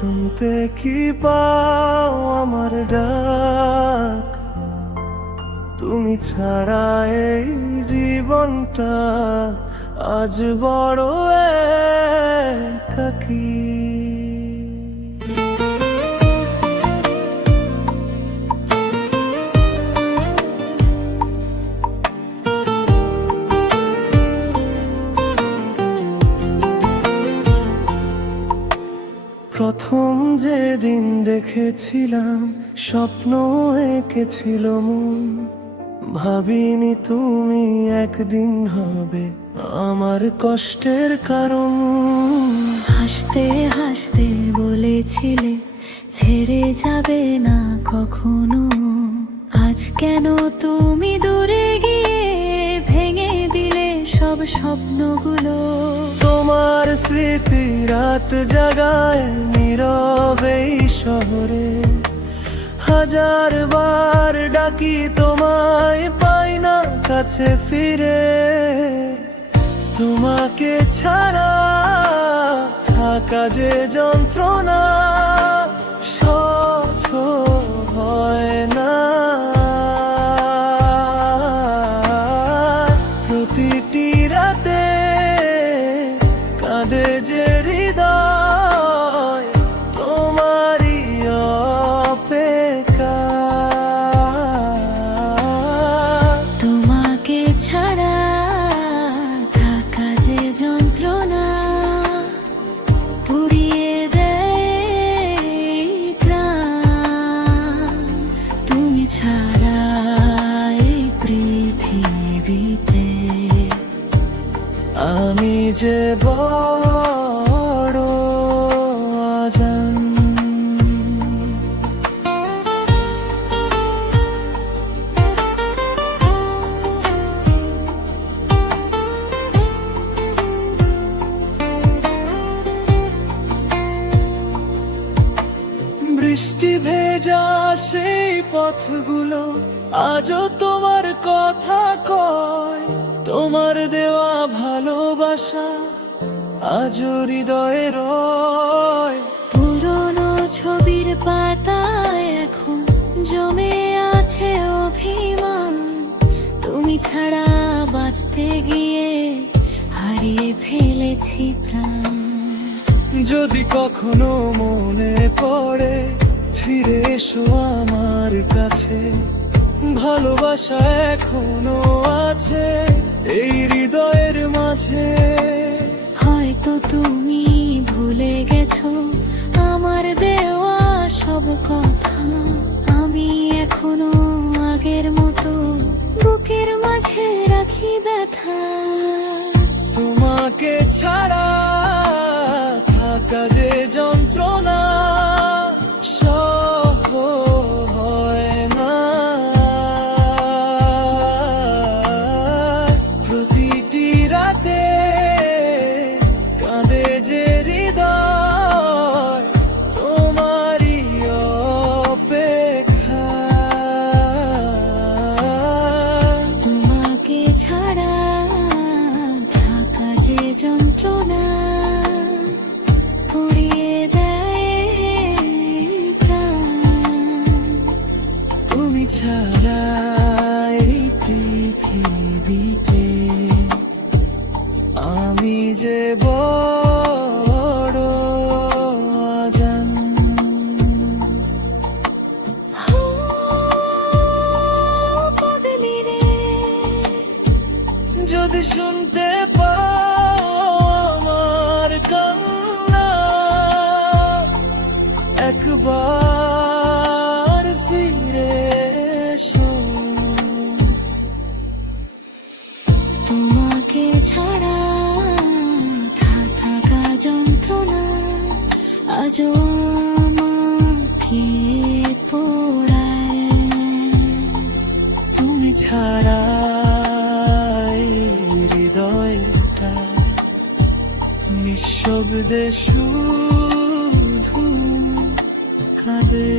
শুনতে কি পাও আমার ডাক? তুমি ছাড়া এই জীবনটা আজ বড় একাকী। প্রথম যেদিন দেখেছিলাম স্বপ্ন এঁকেছিল মন, ভাবিনি তুমি একদিন হবে আমার কষ্টের কারণ। হাসতে হাসতে বলেছিলে ছেড়ে যাবে না কখনো, আজ কেন তুমি দূরে গিয়ে ভেঙে দিলে সব স্বপ্নগুলো? তোমার স্মৃতি রাত জাগায় নীরবে এই শহরে, হাজার বার ডাকি তোমায় পাই না কাছে ফিরে। তোমাকে ছাড়া থাকা যে যন্ত্রণা সহ্য হয় না। প্রতিটি রাতে কাঁদে যে হৃদয় তোমারই অপেক্ষা। তোমাকে ছাড়া থাকা যে যন্ত্রণা পুড়িয়ে দেয় প্রাণ। তুমি ছাড়া এই পৃথিবীতে আমি যে বড় অজান। বৃষ্টি ভেজা সেই পথগুলো আজও তোমার কথা কয়, তোমার দেওয়া ভালোবাসা আজও হৃদয়ে রয়। পুরনো ছবির পাতায় এখন জমে আছে অভিমান, তুমি ছাড়া বাঁচতে গিয়ে হারিয়ে ফেলেছি প্রাণ। যদি কখনো মনে পড়ে ফিরে এসো আমার কাছে, ভালোবাসা এখনো আছে এই হৃদয়ের মাঝে। হয়তো তুমি ভুলে গেছো আমার দেওয়া সব কথা, আমি এখনো আগের মতো বুকের মাঝে রাখি ব্যথা। তোমাকে ছাড়া থাকা যে যন্ত্রণা সহ্য হয় না। প্রতিটি রাতে কাঁদে যে হৃদয় তোমারই অপেক্ষা। তোমাকে ছাড়া থাকা যে যন্ত্রণা পুড়িয়ে দেয় প্রাণ। তুমি ছাড়া এই পৃথিবীতে আমি যে বড় অজান। পাগলি রে, যদি শুনতে পাও আমার কান্না, একবার ফিরে এসো। তোমাকে ছাড়া থাকা যন্ত্রণা আজও আমাকে পোড়ায়। তুমি ছাড়া এই হৃদয়টা নিঃশব্দে শুধু কাঁদে।